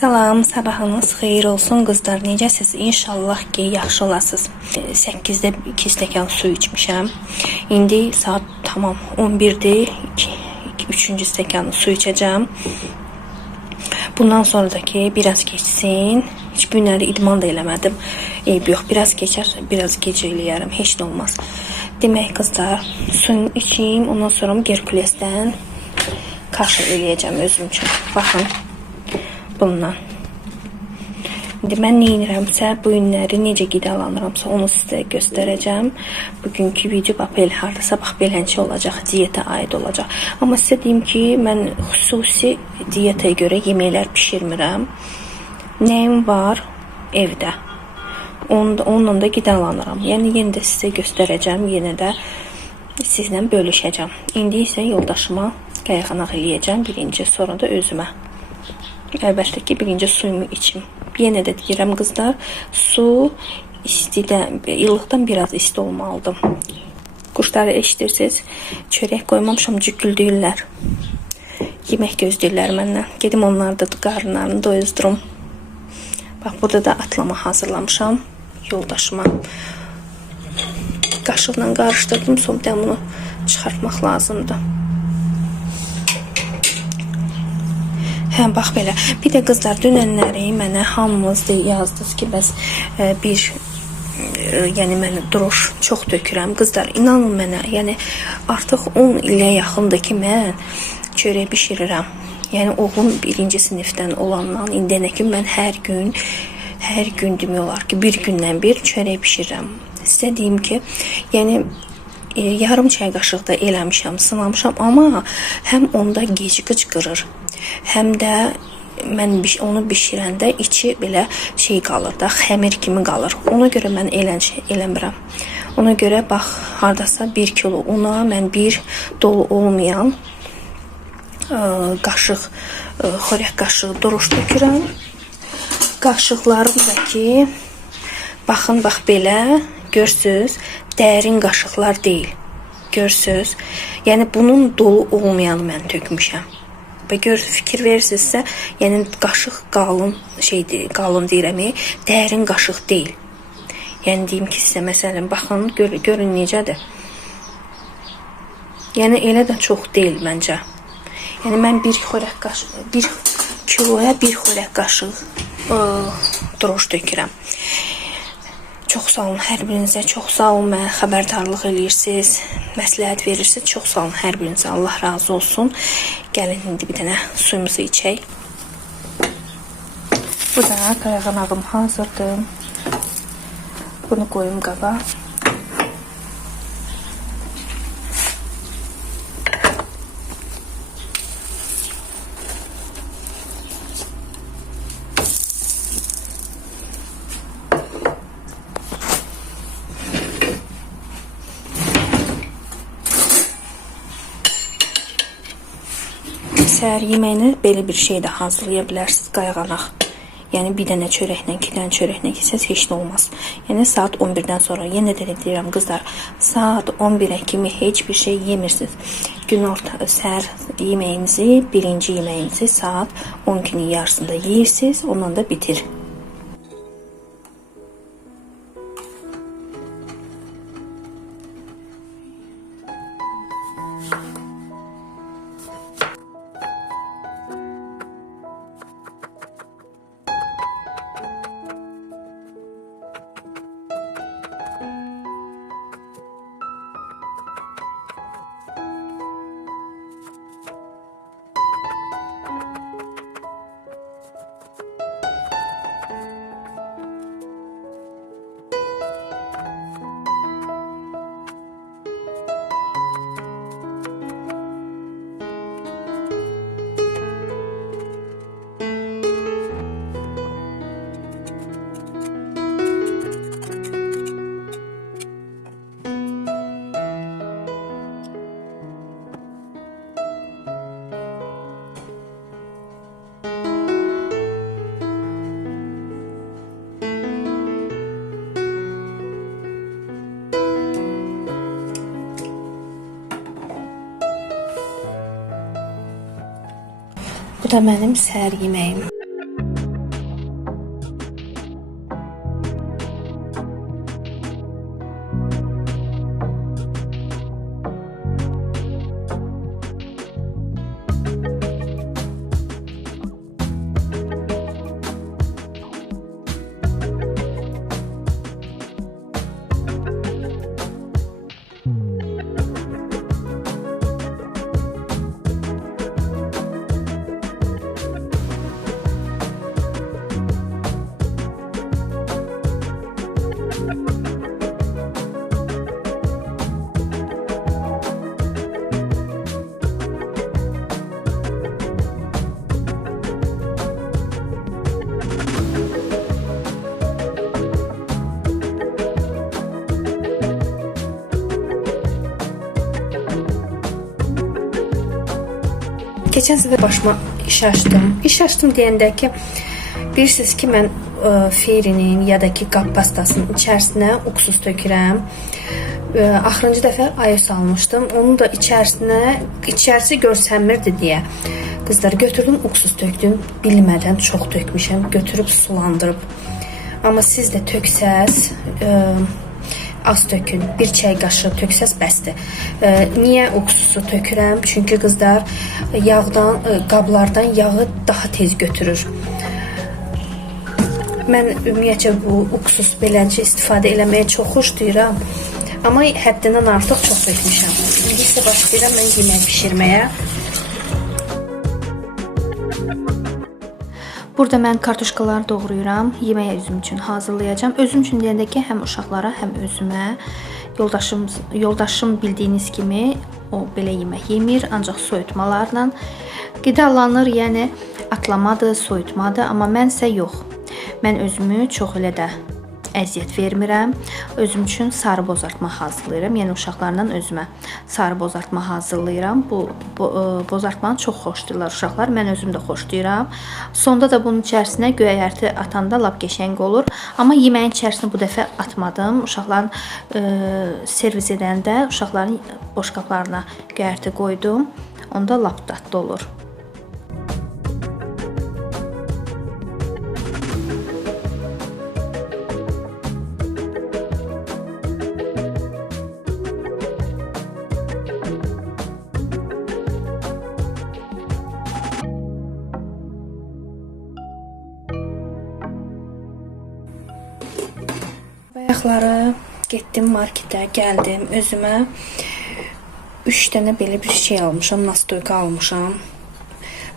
Salam, sabahınız xeyir olsun qızlar. Necəsiz? İnşallah ki, yaxşı olasınız. 8-də 2 stəkan su içmişəm. İndi saat tamam 11-dir. 3-cü stəkanı su içəcəm. Bundan sonra biraz keçsin. Heç günləri idman da eləmədim. Eyb yox, biraz keçər, biraz gecə eləyərəm. Heç nə olmaz. Demək qızlar, suyunu içeyim, ondan sonra Gerkulesdən kaşır eləyəcəm özüm üçün. Baxın bundan. İndi mən nə edirəmsə, bu günləri necə qidalanıramsa onu sizə göstərəcəm. Bugünkü video belə hardasa bax belənçə olacaq, diyetə aid olacaq. Amma sizə deyim ki, mən xüsusi diyetə görə yeməklər bişirmirəm. Nəyim var evdə. Onda, onunla da qidalanıram. Yəni yenə də sizə göstərəcəm, yenə də sizlə bölüşəcəm. İndi isə yoldaşıma qayğanaq eləyəcəm birinci, sonra da özümə. Əlbəttə ki, birinci suyumu içim. Yenə də deyirəm qızlar, su istidən, illıqdan biraz isti olmalıdır. Quşları eşidirsiniz. Çörək qoymamışam, cükküldəyirlər. Yemək gözləyirlər məndən. Gedim onları da qarınlarını doyuzdurum. Bax, burada da atlama hazırlamışam yoldaşıma. Qaşıqla qarışdırdım, sonra bunu çıxartmaq lazımdır. Hə, bax belə. Bir də qızlar dünənləri mənə hamınız yazdınız ki, bəs e, bir e, yəni mən droş çox tökürəm. Qızlar, inanın mənə, yəni artıq 10 ilə yaxındır ki, mən çörək bişirirəm. Yəni oğlum birinci sinifdən olandan indiyənə ki mən hər gün hər gün demək olar ki, bir gündən bir çörək bişirirəm. Sizə deyim ki, yəni yarım çay qaşıq da eləmişəm, sınamışam, amma həm onda gecikıc qırır, həm də mən onu bişirəndə içi belə şey qalır da, xəmir kimi qalır. Ona görə mən elən şey eləmirəm. Ona görə bax, hardasa 1 kilo una mən bir dolu olmayan ə, qaşıq, ə, xörək qaşığı duruş tökürəm. Qaşıqlarım da ki, baxın bax belə, görsüz, dərin qaşıqlar deyil. Görsüz? Yəni bunun dolu olmayanı mən tökmüşəm. Və gör fikir verirsinizsə, yəni qaşıq qalın şeydir, qalın deyirəm, dərin qaşıq deyil. Yəni deyim ki, sizə məsələn baxın, gör, görün necədir. Yəni elə də çox deyil məncə. Yəni mən bir xörək qaşıq, bir kiloya bir xörək qaşıq ə, droş tökürəm. Çox sağ olun hər birinizə, çox sağ olun mənə xəbərdarlıq eləyirsiniz, məsləhət verirsiniz. Çox sağ olun hər birinizə. Allah razı olsun. Gəlin indi bir dənə suyumuzu içək. Bu da qayğanağım hazırdır. Bunu qoyum qaba. Səhər yeməyini belə bir şey də hazırlaya bilərsiniz, qayğanaq. Yəni bir dənə çörəklə, iki dənə çörəklə keçsəz heç nə olmaz. Yəni saat 11-dən sonra yenə də deyirəm qızlar, saat 11-ə kimi heç bir şey yemirsiniz. Günorta səhər yeməyinizi, birinci yeməyinizi saat 12-nin yarısında yeyirsiniz, ondan da bitir. Bu da mənim səhər yeməyim. Keçən səfər başıma iş açdım. İş açdım deyəndə ki, bilirsiniz ki, mən ə, Fairy'nin ya da ki qab pastasının içərisinə uksus tökürəm. Ə, axırıncı dəfə ayos almışdım. Onun da içərisinə içərisi görsənmirdi deyə qızlar götürdüm uksus tökdüm. Bilmədən çox tökmüşəm. Götürüb sulandırıb. Amma siz də töksəz, ə, az tökün. Bir çay qaşığı töksəz bəsdir. E, niyə uksusu tökürəm? Çünki qızlar yağdan, e, qablardan yağı daha tez götürür. Mən ümumiyyətcə bu uksus beləcə istifadə eləməyə çox xoşlayıram. Amma həddindən artıq çox tökmüşəm. İndi isə başlayıram mən yemək bişirməyə. Burada mən kartuşkaları doğrayıram. Yeməyə özüm üçün hazırlayacağam. Özüm üçün deyəndə ki, həm uşaqlara, həm özümə. Yoldaşım yoldaşım bildiyiniz kimi o belə yemək yemir, ancaq soyutmalarla qidalanır. Yəni atlamadır, soyutmadır, amma mənsə yox. Mən özümü çox elə də əziyyət vermirəm. Özüm üçün sarı bozartma hazırlayıram. Yəni uşaqlarla özümə sarı bozartma hazırlayıram. Bu, bu ə, bozartmanı çox xoşlayırlar uşaqlar. Mən özüm də xoşlayıram. Sonda da bunun içərisinə göyərti atanda lap qəşəng olur. Amma yeməyin içərisinə bu dəfə atmadım. Uşaqların ə, servis edəndə uşaqların boşqablarına göyərti qoydum. Onda lap dadlı olur. Bayaqları getdim marketə, gəldim özümə 3 dənə belə bir şey almışam, nastoyka almışam.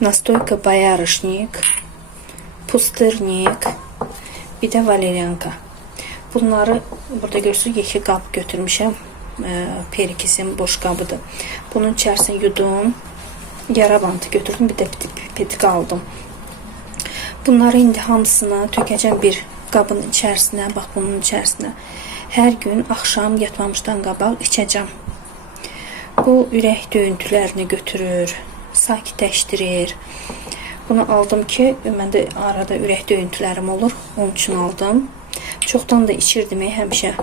Nastoyka bayarışnik, pustırnik, bir də valeriyanka. Bunları burada görürsünüz yekə qab götürmüşəm. E, perikisin boş qabıdır. Bunun içərisinə yudum, yara bantı götürdüm, bir də pipet aldım. Bunları indi hamısını tökəcəm bir qabın içərisinə, bax bunun içərisinə. Hər gün axşam yatmamışdan qabaq içəcəm. Bu ürək döyüntülərini götürür, sakitləşdirir. Bunu aldım ki, məndə arada ürək döyüntülərim olur, onun üçün aldım. Çoxdan da içirdim həmişə.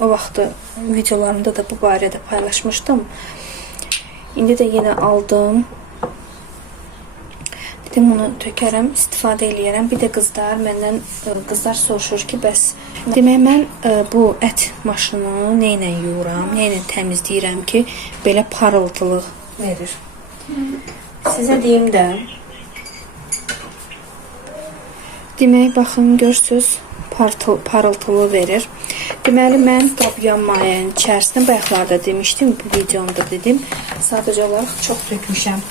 O vaxtı videolarımda da bu barədə paylaşmışdım. İndi də yenə aldım. Dedim bunu tökərəm, istifadə eləyərəm. Bir də qızlar məndən ə, qızlar soruşur ki, bəs demək mən ə, bu ət maşını nə ilə yuyuram, nə ilə təmizləyirəm ki, belə parıltılıq verir. Sizə deyim də Demək, baxın, görürsüz, parıltı, parıltılı verir. Deməli, mən qab yanmayan içərisinə bayaqlarda demişdim, bu videomda dedim, sadəcə olaraq çox tökmüşəm.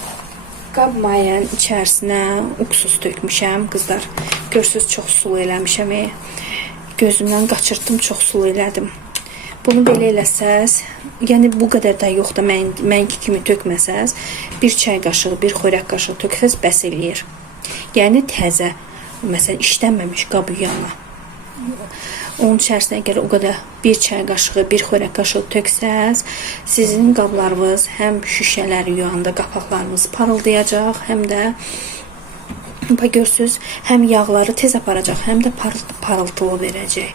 Qab mayanın içərisinə uksus tökmüşəm, qızlar. Görürsüz, çox sulu eləmişəm. e. Gözümdən qaçırtdım, çox sulu elədim. Bunu belə eləsəz, yəni bu qədər də yox da mən mənki kimi tökməsəz, bir çay qaşığı, bir xörək qaşığı töksəz bəs eləyir. Yəni təzə, məsələn, işlənməmiş qab yuyana. Onun içərisinə əgər o qədər bir çay qaşığı, bir xörək qaşığı töksəz, sizin qablarınız həm şüşələri yuyanda qapaqlarınız parıldayacaq, həm də bax görürsüz, həm yağları tez aparacaq, həm də parıltı, parıltılı verəcək.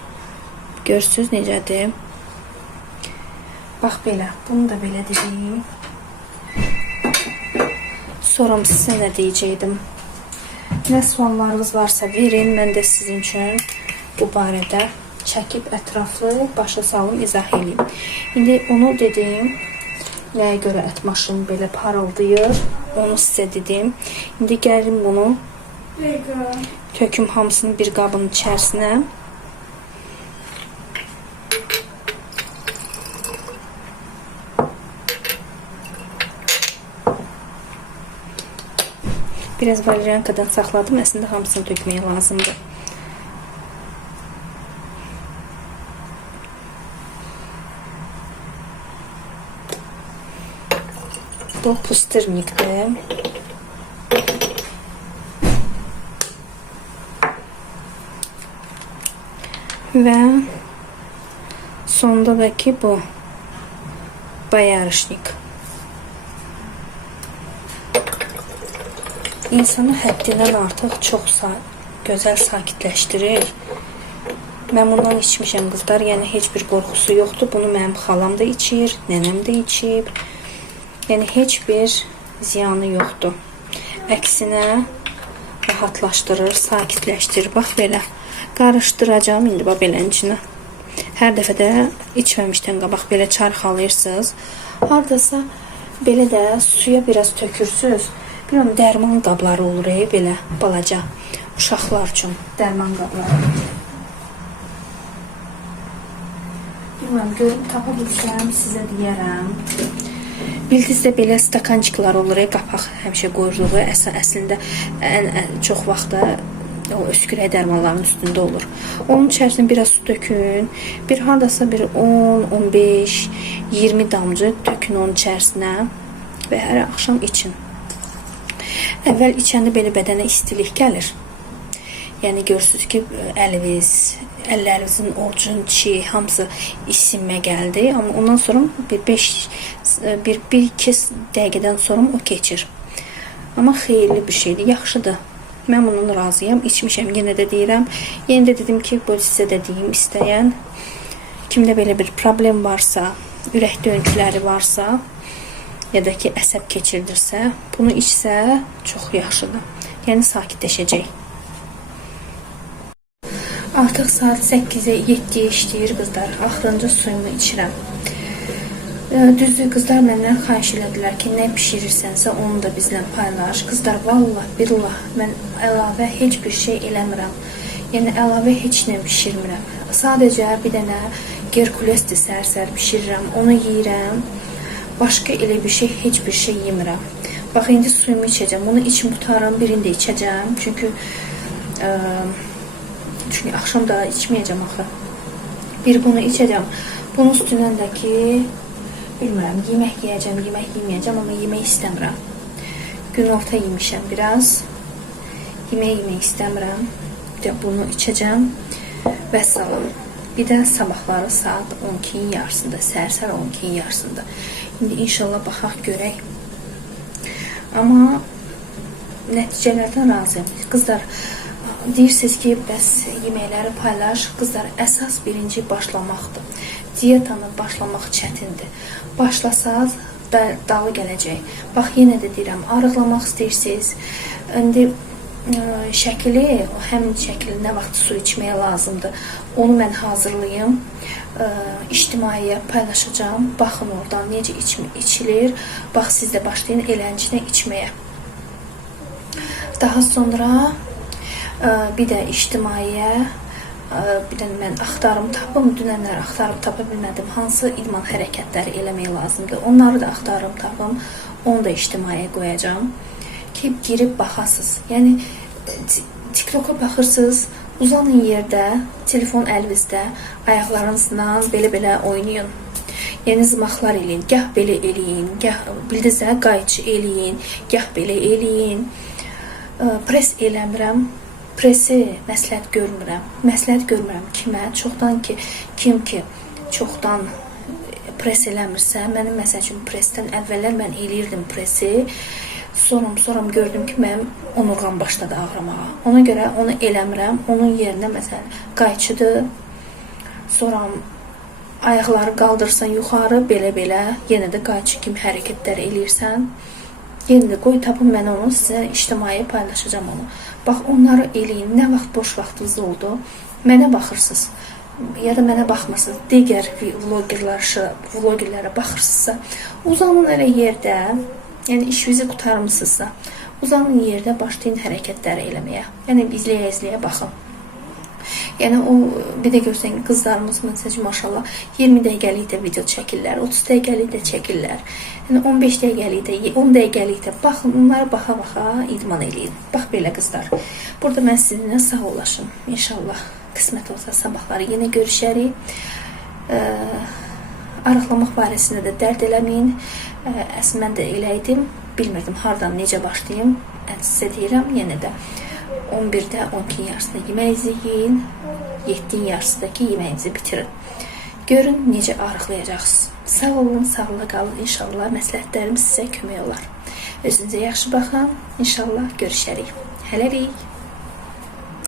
Görürsüz necədir? Bax belə, bunu da belə deyim. Sonra sizə nə deyəcəkdim? Nə suallarınız varsa verin, mən də sizin üçün bu barədə çəkib ətraflı başa salım, izah edeyim. İndi onu dedim, nəyə görə ət maşını belə parıldayır, onu sizə dedim. İndi gəlim bunu töküm hamısını bir qabın içərisinə. Biraz valeriyankadan saxladım. Əslində hamısını tökməyə lazımdır. Bu pustırnikdir. Və sondadakı bu bayarışnik. insanı həddindən artıq çox sa gözəl sakitləşdirir. Mən bundan içmişəm qızlar, yəni heç bir qorxusu yoxdur. Bunu mənim xalam da içir, nənəm də içib. Yəni heç bir ziyanı yoxdur. Əksinə rahatlaşdırır, sakitləşdirir. Bax belə qarışdıracağam indi bax beləncə. Hər dəfə də içməmişdən qabaq belə çarxalayırsınız. Hardasa belə də suya biraz tökürsüz. Bilmirəm dərman qabları olur ey belə balaca uşaqlar üçün dərman qabları. Bilmirəm görüb tapa bilsəm sizə deyərəm. Bildinizdə belə stakançıqlar olur, ey, qapaq həmişə qoyurluğu əsə əslində ən, ən o öskürək dərmanlarının üstündə olur. Onun içərisinə biraz su tökün. Bir hardasa bir 10, 15, 20 damcı tökün onun içərisinə və hər axşam için. Əvvəl içəndə belə bədənə istilik gəlir. Yəni görürsüz ki, əliniz, əllərinizin ovucun, çi, hamısı isinmə gəldi, amma ondan sonra bir 5 bir 1-2 dəqiqədən sonra o keçir. Amma xeyirli bir şeydir, yaxşıdır. Mən bundan razıyam, içmişəm, yenə də deyirəm. Yenə də dedim ki, bu sizə də deyim istəyən kimdə belə bir problem varsa, ürək döyüntüləri varsa, ya da ki əsəb keçirdirsə, bunu içsə çox yaxşıdır. Yəni sakitləşəcək. Artıq saat 8-ə 7-yə işləyir qızlar. Axırıncı suyumu içirəm. Ee, Düzdür qızlar məndən xahiş elədilər ki, nə bişirirsənsə onu da bizlə paylaş. Qızlar vallah billah mən əlavə heç bir şey eləmirəm. Yəni əlavə heç nə bişirmirəm. Sadəcə bir dənə Gerkulesdir səhər-səhər bişirirəm, onu yeyirəm. Başqa elə bir şey, heç bir şey yemirəm. Bax indi suyumu içəcəm. Bunu içim qutarım, birini də içəcəm. Çünki ə, çünki axşam da içməyəcəm axı. Bir bunu içəcəm. Bunun üstündən də ki bilmirəm, yemək yeyəcəm, yemək yeməyəcəm, amma yemək istəmirəm. Günorta yemişəm biraz. Yemək yemək istəmirəm. Bir də bunu içəcəm və salam. Bir də sabahları saat 12-nin yarısında, səhər-səhər 12-nin yarısında. İndi inşallah baxaq görək. Amma nəticələrdən razıyam. Qızlar, deyirsiniz ki, bəs yeməkləri paylaş. Qızlar, əsas birinci başlamaqdır. Diyetanı başlamaq çətindir. Başlasaz da, dalı gələcək. Bax, yenə də deyirəm, arıqlamaq istəyirsiniz. İndi ə, şəkili, o həmin şəkili nə vaxt su içməyə lazımdır. Onu mən hazırlayım. Ə, ictimaiyə paylaşacağam. Baxın oradan necə iç, içilir. Bax siz də başlayın eləncinə içməyə. Daha sonra bir də ictimaiyə ə, bir də mən axtarım tapım, dünənlər axtarıb tapa bilmədim. Hansı idman hərəkətləri eləmək lazımdır. Onları da axtarım tapım. Onu da ictimaiyə qoyacağam ki, girib baxasınız. Yəni TikToka baxırsınız, uzanın yerdə, telefon əlinizdə, ayaqlarınızla belə-belə oynayın. Yəni zımaqlar eləyin, gah belə eləyin, gah bildinizə qayçı eləyin, gah belə eləyin. Pres eləmirəm. Presi məsləhət görmürəm. Məsləhət görmürəm kimə? Çoxdan ki, kim ki çoxdan pres eləmirsə, mənim məsəl üçün presdən əvvəllər mən eləyirdim presi. Sonra sonra gördüm ki, mənim onurğam başladı ağrımağa. Ona görə onu eləmirəm. Onun yerinə məsələn qayçıdır. Sonra ayaqları qaldırsan yuxarı belə-belə, yenə də qayçı kimi hərəkətlər eləyirsən. Yenə qoy tapın mən onu sizə ictimai paylaşacağam onu. Bax onları eləyin. Nə vaxt boş vaxtınız oldu? Mənə baxırsınız. Ya da mənə baxmırsınız. Digər vlogerlara, vlogerlərə baxırsınızsa, uzanın elə yerdə, yəni işinizi qutarmısınızsa, uzanın yerdə başlayın hərəkətləri eləməyə. Yəni izləyə-izləyə baxın. Yəni o bir də görsən qızlarımız məsələn maşallah 20 dəqiqəlik də video çəkirlər, 30 dəqiqəlik də çəkirlər. Yəni 15 dəqiqəlik də, 10 dəqiqəlik də baxın, onlara baxa-baxa idman eləyin. Bax belə qızlar. Burada mən sizinlə sağollaşım. İnşallah qismət olsa sabahları yenə görüşərik. Ə, arıqlamaq barəsində də dərd eləməyin. Əslində mən də elə idim. Bilmirdim hardan necə başlayım. Sizə deyirəm yenə də 11-də 12 yarısında yeməyinizi yeyin. 7 yarısındakı yeməyinizi bitirin. Görün necə arıqlayacaqsınız. Sağ olun, sağlıqla qalın. İnşallah məsləhətlərim sizə kömək olar. Özünüzə yaxşı baxın. İnşallah görüşərik. Hələlik.